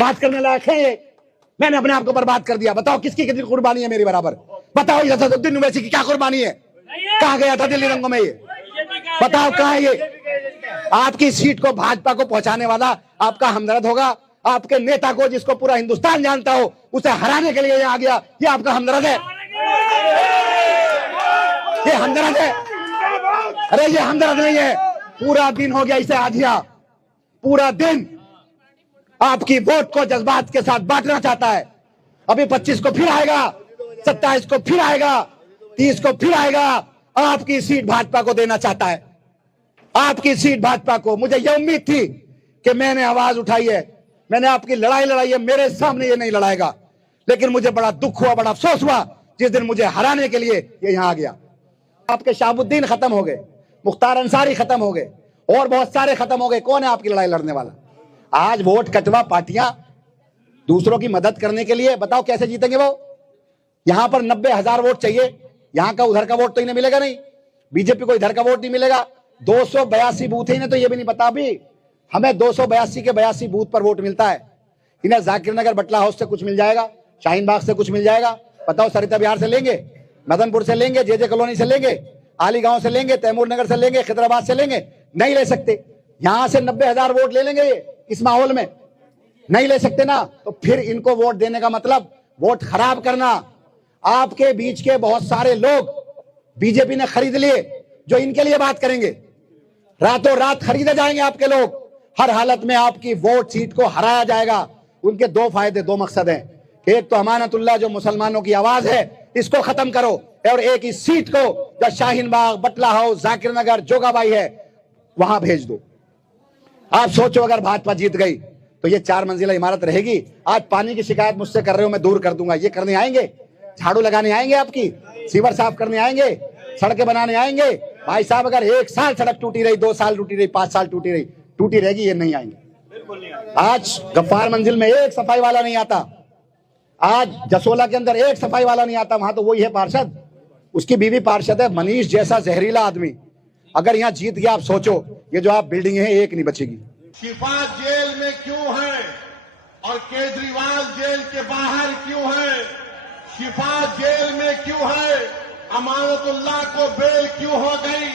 बात करने लायक है ये? मैंने अपने आप को बर्बाद कर दिया। बताओ किसकी कितनी कुर्बानी है मेरी बराबर? बताओ ये असदुद्दीन ओवैसी की क्या कुर्बानी है? कहाँ गया था दिल्ली रंगों में ये? बताओ कहाँ है ये? आपकी सीट को भाजपा को पहुंचाने वाला आपका हमदर्द होगा। आपके नेता को जिसको पूरा हिंदुस्तान जानता हो उसे हराने के लिए ये आ गया, ये आपका हमदर्द है? ये हमदर्द है? अरे ये हमदर्द नहीं है। पूरा दिन हो गया इसे आधिया, पूरा दिन आपकी वोट को जज्बात के साथ बांटना चाहता है। अभी 25 को फिर आएगा, 27 को फिर आएगा, 30 को फिर आएगा। आपकी सीट भाजपा को देना चाहता है, आपकी सीट भाजपा को। मुझे यह उम्मीद थी कि मैंने आवाज उठाई है, मैंने आपकी लड़ाई लड़ाई है, मेरे सामने ये नहीं लड़ाएगा। लेकिन मुझे बड़ा दुख हुआ, बड़ा अफसोस हुआ जिस दिन मुझे हराने के लिए ये यहां आ गया। आपके शाहबुद्दीन खत्म हो गए, मुख्तार अंसारी खत्म हो गए, और बहुत सारे खत्म हो गए। कौन है आपकी लड़ाई लड़ने वाला? आज वोट कटवा पार्टियां दूसरों की मदद करने के लिए, बताओ कैसे जीतेंगे वो? यहां पर 90,000 वोट चाहिए, यहां का उधर का वोट तो इन्हें मिलेगा नहीं, बीजेपी को इधर का वोट नहीं मिलेगा। 282 बूथ है, इन्हें तो ये भी नहीं पता अभी हमें 282 के 82 बूथ पर वोट मिलता है। इन्हें जाकिर नगर बटला हाउस से कुछ मिल जाएगा, शाहीन बाग से कुछ मिल जाएगा, बताओ सरिता बिहार से लेंगे, मदनपुर से लेंगे, जे कॉलोनी से लेंगे, आली गांव से लेंगे, तैमूर नगर से लेंगे, खिदराबाद से लेंगे, नहीं ले सकते। यहां से 90,000 वोट ले लेंगे इस माहौल में, नहीं ले सकते ना। तो फिर इनको वोट देने का मतलब वोट खराब करना। आपके बीच के बहुत सारे लोग बीजेपी ने खरीद लिए जो इनके लिए बात करेंगे, रातों रात खरीदे जाएंगे आपके लोग। हर हालत में आपकी वोट सीट को हराया जाएगा। उनके दो फायदे, दो मकसद हैं। एक तो अमानतुल्लाह जो मुसलमानों की आवाज है, इसको खत्म करो, और एक इस सीट को जो शाहीन बाग, बटला हाउस, जाकिर नगर, जोगाबाई है, वहां भेज दो। आप सोचो अगर भाजपा जीत गई तो ये 4 मंजिला इमारत रहेगी। आज पानी की शिकायत मुझसे कर रहे हो, मैं दूर कर दूंगा। ये करने आएंगे, झाड़ू लगाने आएंगे, आपकी सीवर साफ करने आएंगे, सड़कें बनाने आएंगे। भाई साहब अगर 1 साल सड़क टूटी रही, 2 साल टूटी रही, 5 साल टूटी रहेगी, ये नहीं आएंगे। आज गफ्फार मंजिल में एक सफाई वाला नहीं आता, आज जसोला के अंदर एक सफाई वाला नहीं आता। वहां तो वही है पार्षद, उसकी बीवी पार्षद है, मनीष जैसा जहरीला आदमी। अगर यहाँ जीत गया, आप सोचो ये जो आप बिल्डिंग है एक नहीं बचेगी। शिफा जेल में क्यों है और केजरीवाल जेल के बाहर क्यों है? शिफा जेल में क्यों है? अमानतुल्लाह को बेल क्यों हो गई?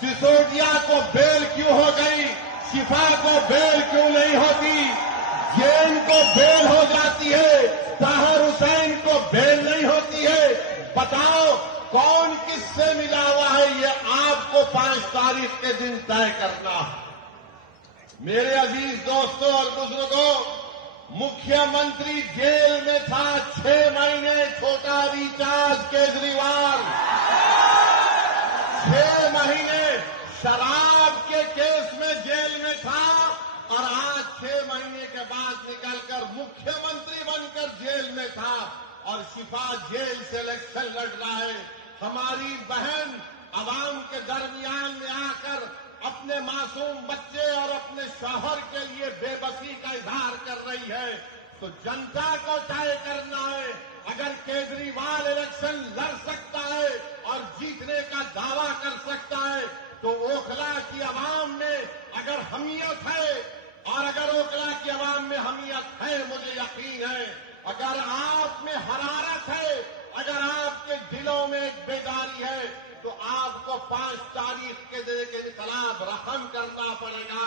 सिसोदिया को बेल क्यों हो गई? शिफा को बेल क्यों नहीं होती? जैन को बेल हो जाती है, ताहिर हुसैन को बेल नहीं होती है। बताओ कौन किससे मिला हुआ है, ये आपको 5 तारीख के दिन तय करना है। मेरे अजीज दोस्तों और बुजुर्गों, मुख्यमंत्री जेल में था 6 महीने, छोटा रिचार्ज केजरीवाल 6 महीने शराब के केस में जेल में था, और आज 6 महीने के बाद निकलकर मुख्यमंत्री बनकर जेल में था, और शिफा जेल से इलेक्शन लड़ रहा है। हमारी बहन आवाम के दरमियान में आकर अपने मासूम बच्चे और अपने शौहर के लिए बेबसी का इजहार कर रही है। तो जनता को तय करना है। अगर केजरीवाल इलेक्शन लड़ सकता है और जीतने का दावा कर सकता है, तो ओखला की आवाम में अगर हमीयत है, और अगर ओखला की आवाम में हमीयत है, मुझे यकीन है, अगर आप में हरारत है, अगर आपके दिलों में एक बेदारी है, तो आपको 5 तारीख के दिन के खिलाफ रहम करना पड़ेगा।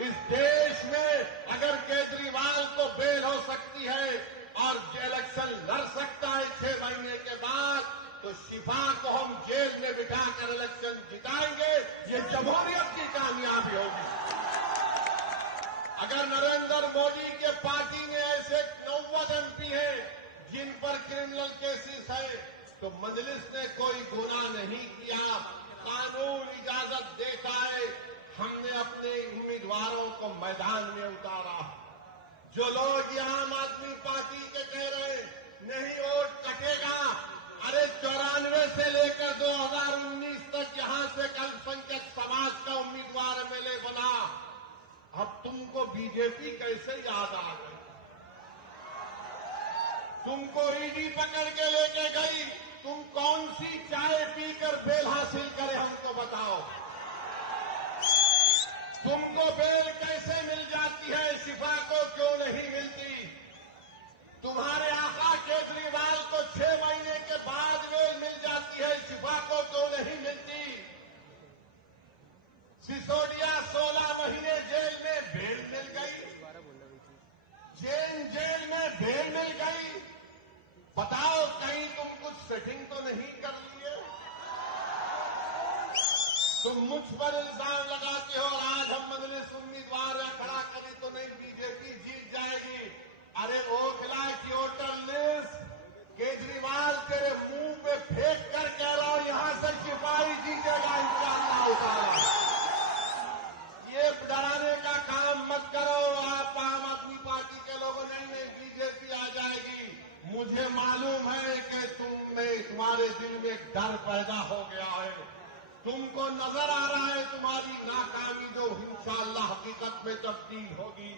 इस देश में अगर केजरीवाल को बेल हो सकती है और इलेक्शन लड़ सकता है 6 महीने के बाद, तो शिफा को हम जेल में बिठाकर इलेक्शन जिताएंगे। ये जमहूरियत की कामयाबी होगी। अगर नरेंद्र मोदी के पार्टी में ऐसे 90 एमपी हैं जिन पर क्रिमिनल केसेस है, तो मजलिस ने कोई गुनाह नहीं किया, कानून इजाजत देता है। हमने अपने उम्मीदवारों को मैदान में उतारा। जो लोग ये आम आदमी पार्टी के कह रहे हैं नहीं वोट कटेगा, अरे 94 से लेकर 2019 तक यहां से अल्पसंख्यक समाज का उम्मीदवार एमएलए बना। अब तुमको बीजेपी कैसे याद आ गई? तुमको ईडी पकड़ के लेके गई, तुम कौन सी चाय पीकर बेल हासिल करे हमको बताओ। तुमको बेल कैसे मिल जाती है, शिफा को क्यों नहीं मिलती? बताओ कहीं तुम कुछ सेटिंग तो नहीं कर लिए? तुम मुझ पर इल्जाम लगाते हो और आज हम मजलिस उम्मीदवार खड़ा करें तो नहीं बीजेपी जीत जाएगी। अरे ओखला की वोटर लिस्ट केजरीवाल तेरे मुंह पे फेंक कर कह रहा हूं, यहां से सिपाही जीतेगा इंशाअल्लाह ताला। ये डराने का काम मत करो। आप आम आदमी पार्टी के लोगों नहीं बीजेपी आ जाएगी। मुझे मालूम है कि तुम्हारे दिल में डर पैदा हो गया है। तुमको नजर आ रहा है तुम्हारी नाकामी जो इंशाअल्लाह हकीकत में तब्दील होगी।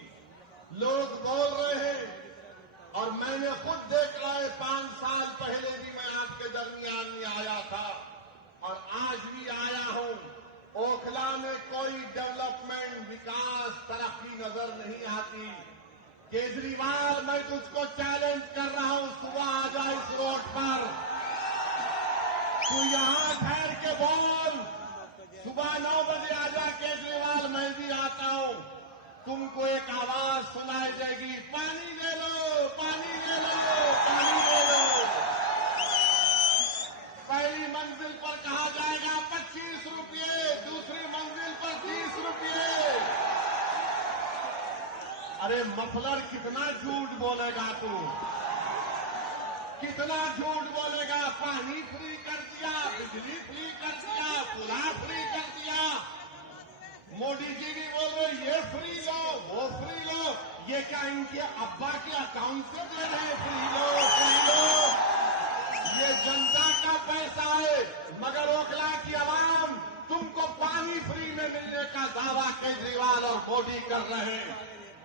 लोग बोल रहे हैं और मैंने खुद देखा है, 5 साल पहले भी मैं आपके दरमियान में आया था और आज भी आया हूं। ओखला में कोई डेवलपमेंट, विकास, तरक्की नजर नहीं आती। केजरीवाल, मैं तुझको चैलेंज कर रहा हूं, सुबह आ जा इस रोड पर, तू यहां ठहर के बोल। सुबह 9 बजे आ जा केजरीवाल, मैं भी आता हूं। तुमको एक आवाज सुनाई देगी, पानी ले लो, पानी ले लो, पानी ले लो। पहली मंजिल पर कहा जाएगा 25 रुपये, दूसरी मंजिल पर 30 रुपये। अरे मफलर, कितना झूठ बोलेगा तू, कितना झूठ बोलेगा। पानी फ्री कर दिया, बिजली फ्री कर दिया, पुला फ्री कर दिया। मोदी जी भी बोल रहे ये फ्री लो, वो फ्री लो। ये क्या इनके अब्बा के अकाउंट से दे रहे हैं? फ्री लो, फ्री लो। ये जनता का पैसा है। मगर ओखला की आवाम तुमको पानी फ्री में मिलने का दावा केजरीवाल और मोदी कर रहे हैं।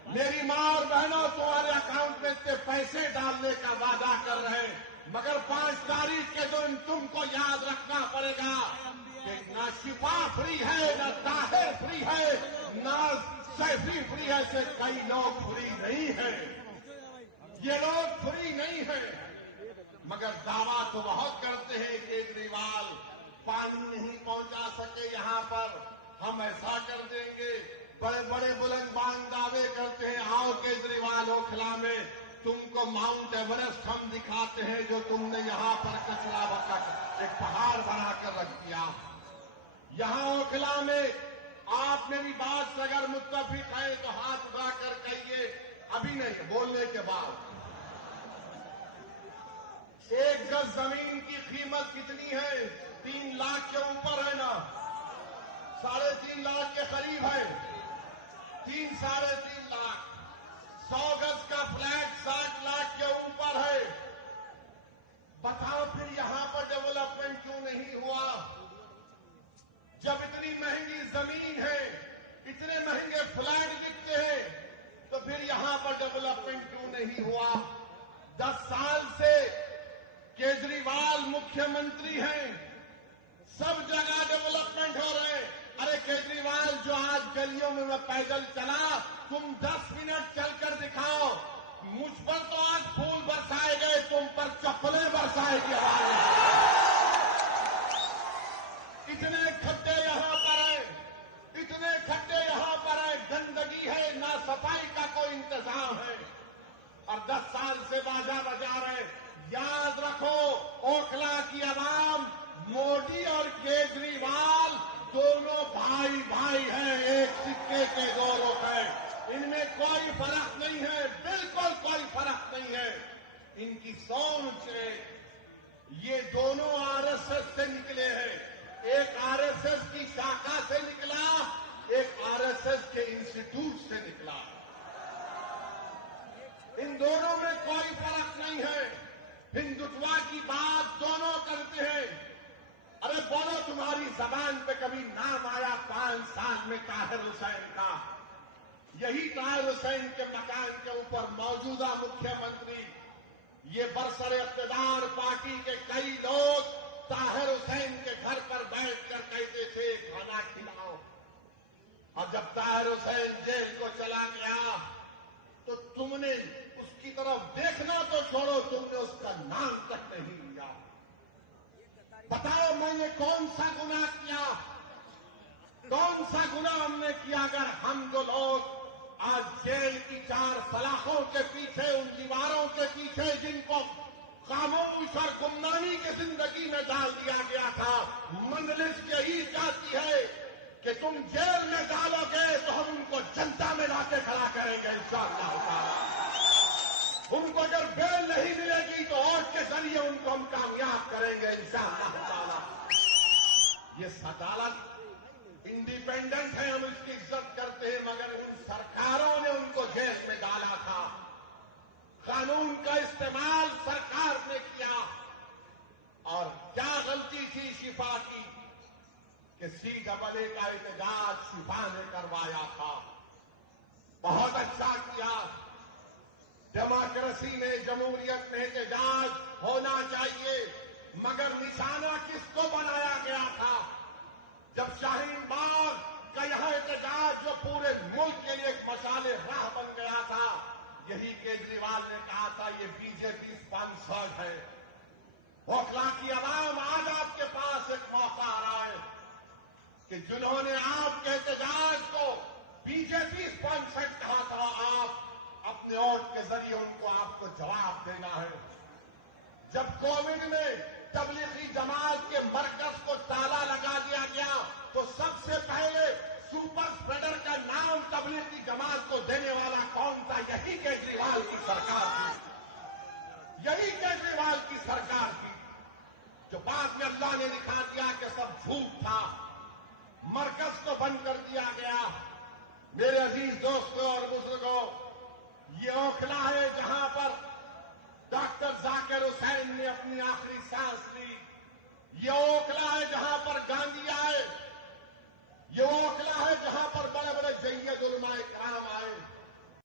मेरी मां और बहनों, तुम्हारे अकाउंट में से पैसे डालने का वादा कर रहे हैं। मगर 5 तारीख के दिन तुमको याद रखना पड़ेगा कि न शिफा फ्री है, न ताहिर फ्री है, न सैफी फ्री है। से कई लोग फ्री नहीं है। ये लोग फ्री नहीं है, मगर दावा तो बहुत करते हैं। केजरीवाल पानी नहीं पहुंचा सके यहां पर, हम ऐसा कर देंगे। बड़े बड़े बुलंदबाज दावे करते हैं। आओ केजरीवाल, ओखला में तुमको माउंट एवरेस्ट हम दिखाते हैं, जो तुमने यहां पर कचरा बकट एक पहाड़ बनाकर रख दिया। यहां ओखला में आप मेरी बात से अगर मुत्तफिक है तो हाथ उठाकर कहिए। अभी नहीं, बोलने के बाद। 1 गज जमीन की कीमत कितनी है? 3 लाख के ऊपर है ना, 3.5 लाख के करीब है। 3 साढ़े 3 लाख। 100 गज का फ्लैट 60 लाख के ऊपर है। बताओ फिर यहां पर डेवलपमेंट क्यों नहीं हुआ? जब इतनी महंगी जमीन है, इतने महंगे फ्लैट बिकते हैं, तो फिर यहां पर डेवलपमेंट क्यों नहीं हुआ? 10 साल से केजरीवाल मुख्यमंत्री हैं, सब जगह डेवलपमेंट हो रहे हैं। अरे केजरीवाल, जो आज गलियों में मैं पैदल चला, तुम 10 मिनट चलकर दिखाओ। मुझ पर तो आज फूल बरसाए गए, तुम पर चप्पलें बरसाए की आवाज। इतने खड्डे यहां पर हैं, इतने खड्डे यहां पर हैं, गंदगी है, ना सफाई का कोई इंतजाम है, और 10 साल से बाजा बजा रहे। याद रखो, ओखला की आवाम, मोदी और केजरीवाल दोनों भाई भाई हैं, एक सिक्के के 2 रुख हैं। इनमें कोई फर्क नहीं है, बिल्कुल कोई फर्क नहीं है। इनकी सोच है। ये दोनों आरएसएस से निकले हैं। एक आरएसएस की शाखा से निकला, एक आरएसएस के इंस्टीट्यूट से निकला। इन दोनों में कोई फर्क नहीं है। हिंदुत्व की बात दोनों करते हैं। अरे बोलो, तुम्हारी जबान पे कभी नाम आया 5 साल में ताहिर हुसैन का? यही ताहिर हुसैन के मकान के ऊपर मौजूदा मुख्यमंत्री, ये बरसरे इक़्तिदार पार्टी के कई लोग ताहिर हुसैन के घर पर बैठकर कहते थे खाना खिलाओ। और जब ताहिर हुसैन जेल को चला गया तो तुमने उसकी तरफ देखना तो छोड़ो, तुमने उसका नाम तक नहीं लिया। बताओ, मैंने कौन सा गुनाह किया? कौन सा गुनाह हमने किया? अगर हम जो लोग आज जेल की 4 सलाखों के पीछे, उन दीवारों के पीछे जिनको खामोश और गुमनामी की जिंदगी में डाल दिया गया था। मंजलिस यही चाहती है कि तुम जेल में डालोगे तो हम उनको जनता में लाके खड़ा करेंगे इंशाअल्लाह ताला। उनको अगर बेल नहीं मिलेगी तो वोट के जरिए उनको हम कामयाब करेंगे इंशाअल्लाह ताला। ये अदालत इंडिपेंडेंट है, हम इसकी इज्जत करते हैं, मगर उन सरकारों ने उनको जेल में डाला था। कानून का इस्तेमाल सरकार ने किया और क्या गलती थी शिफा की कि CAA का एहतजाज शिफा ने करवाया था। बहुत अच्छा किया। डेमोक्रेसी में, जमहूरियत में एहतजाज होना चाहिए, मगर निशाना किसको बनाया गया था? जब शाहीन बाग का यह एहतजाज जो पूरे मुल्क के लिए एक मशाले राह बन गया था, यही केजरीवाल ने कहा था ये बीजेपी स्पॉन्सर्ड है। खोखला की आवाम, आज आपके पास एक मौका आ रहा है कि जिन्होंने आपके एहतजाज को बीजेपी स्पॉन्सर्ड कहा था, आप अपने वोट के जरिए उनको आपको जवाब देना है। जब कोविड में तबलीगी जमात के मरकज को ताला लगा दिया गया तो सबसे पहले सुपर स्प्रेडर का नाम तबलीगी जमात को देने वाला कौन था? यही केजरीवाल की सरकार थी। यही केजरीवाल की सरकार थी, जो बाद में अल्लाह ने दिखा दिया कि सब झूठ था। मरकज को बंद कर दिया गया। मेरे अजीज दोस्तों और बुजुर्गों, ये ओखला है जहां पर डॉक्टर जाकिर हुसैन ने अपनी आखिरी सांस ली। ये ओखला